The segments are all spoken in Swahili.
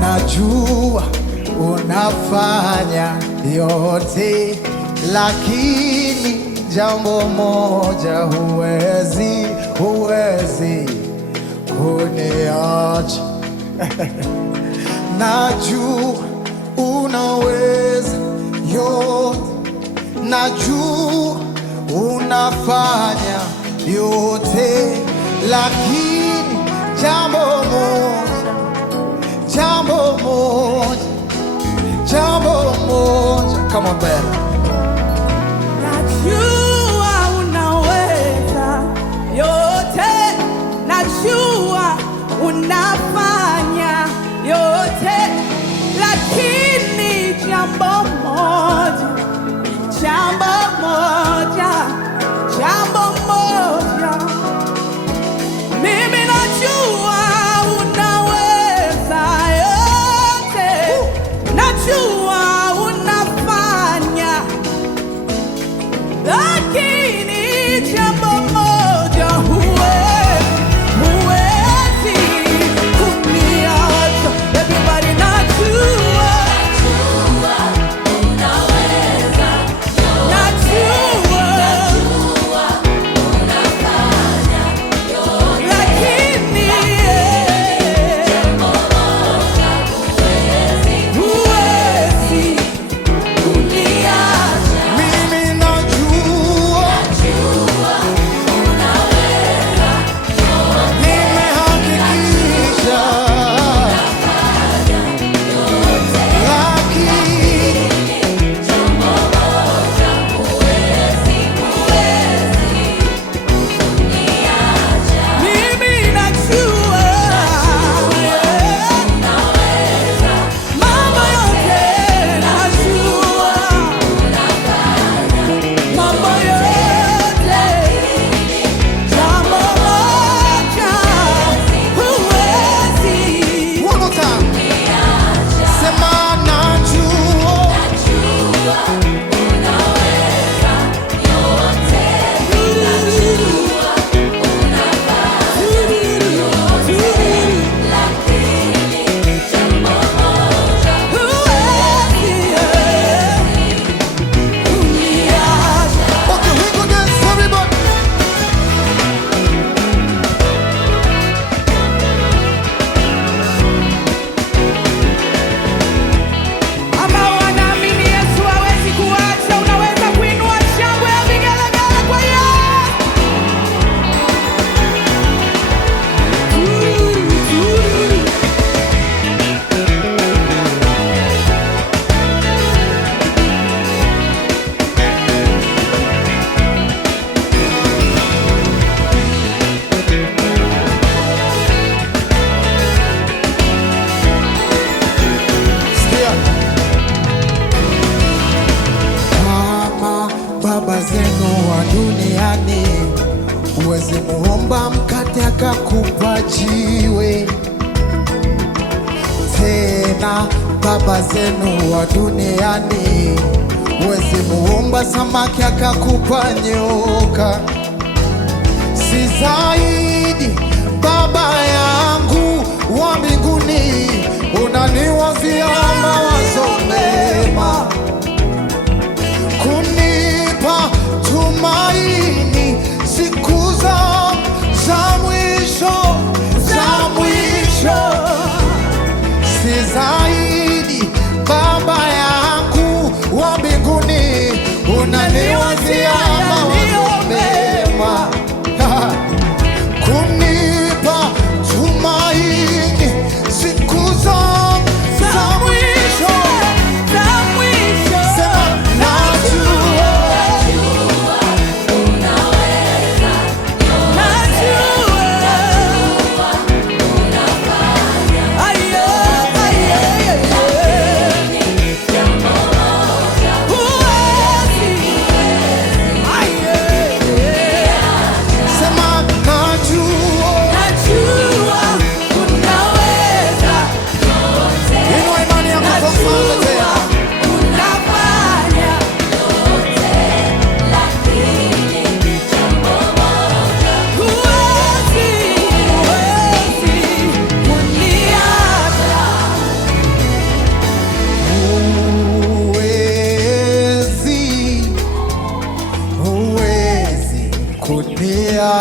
Najua unafanya yote, lakini jambo moja huwezi kuniacha. Najua unaweza yote, najua unafanya yote, lakini jambo moja, come on back. Najua unaweza yote, najua unafanya yote, lakini jambo moja, mimi najua unaweza yote, najua unafanya, lakini jambo moja huwezi kuniacha. Everybody najua unaweza, najua unafanya, lakini jambo moja huwezi kuniacha. Mimi najua Unaweza, nimehakikisha, lakini jambo moja huwezi kuniacha. Mimi najua unaweza mambo yote, najua unafanya mambo yote, jambo moja huwezi one more time. Sema najua unaweza yote, najua unafanya yote, lakini jambo moja huwezi kuniacha. okay, we go dance everybody. Ama wanaamini Yesu hawezi kuacha, unaweza kuinua shangwe ya vigelegele kwa Yesu. Sikia. Kama baba zenu wa duniani, uweze muomba mkate akakupa jiwe. Tena baba zenu wa duniani, uweze muomba samaki akakupa nyoka. Si zaidi Baba yangu wa mbinguni, unaniwazia mawazo mema, kunipa tumaini siku za mwisho. Si zaidi Baba yangu wa mbinguni, unaniwazia mawazo mema, kunipa tumaini siku za mwisho. Sema najua Unaweza, najua unafanya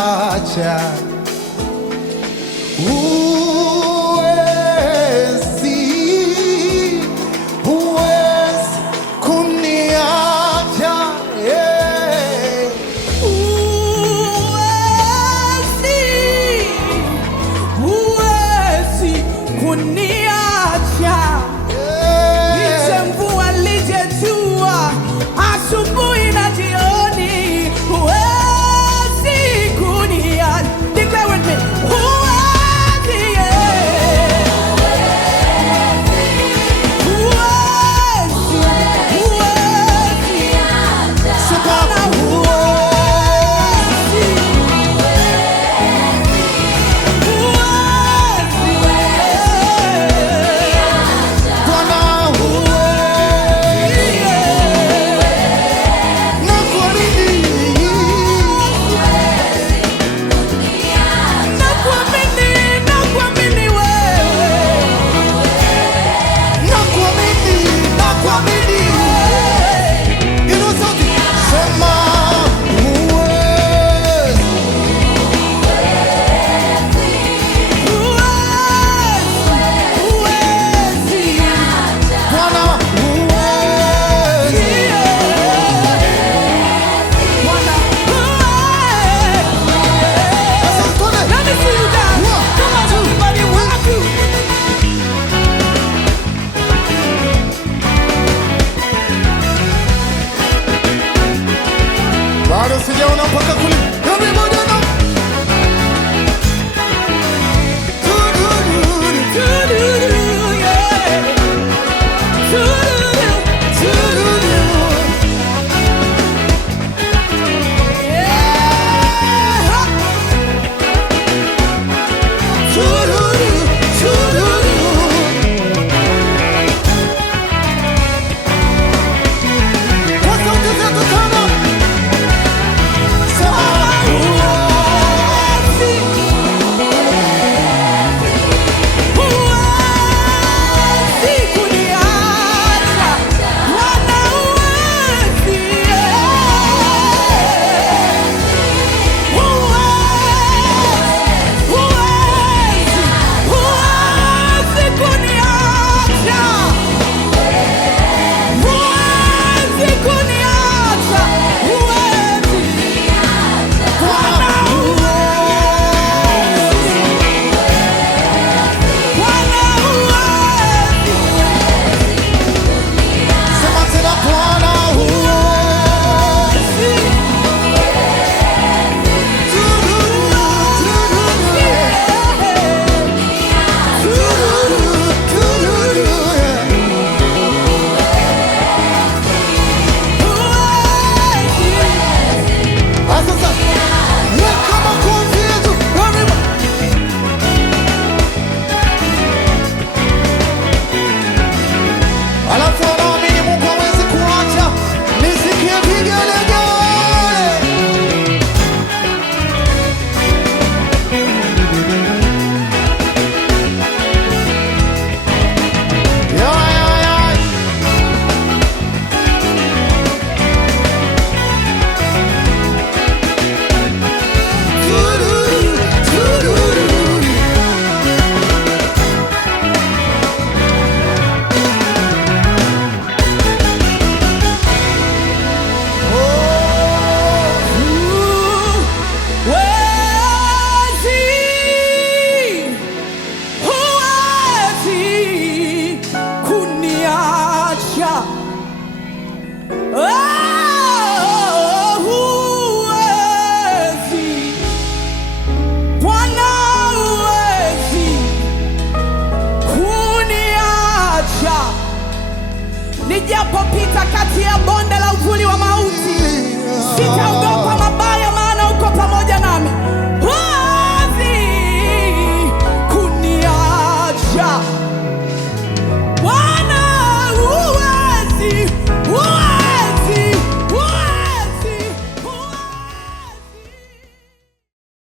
kuniacha, huwezi kuniacha, yeah. Huwezi kuniacha. Lije mvua lije jua, asubuhi na jioni, huwezi kuniacha. Declare with me, huwezi, yeah. Huwezi, huwezi. Bwana, huwezi. Huwezi, Bwana, nakuamini, nakuamini wewe. nakuamini. Inua sauti, sema huwezi. Bwana, huwezi. Sasa tuone. Bado sijaona mpaka kule. Everybody now. Kwa sauti zetu tano. Sema Sema tena Bwana huwezi. Sasa weka makofi yetu. Alafu anaamini Mungu hawezi kuacha. Nisikie vigelegele. Ya, ya, ya. Tururu, tururu. Huwezi kuniacha. Huwezi. Bwana, huwezi kuniacha. Nijapopita kati ya bonde la uvuli wa mauti, sitaogopa mabaya, maana uko pamoja nami.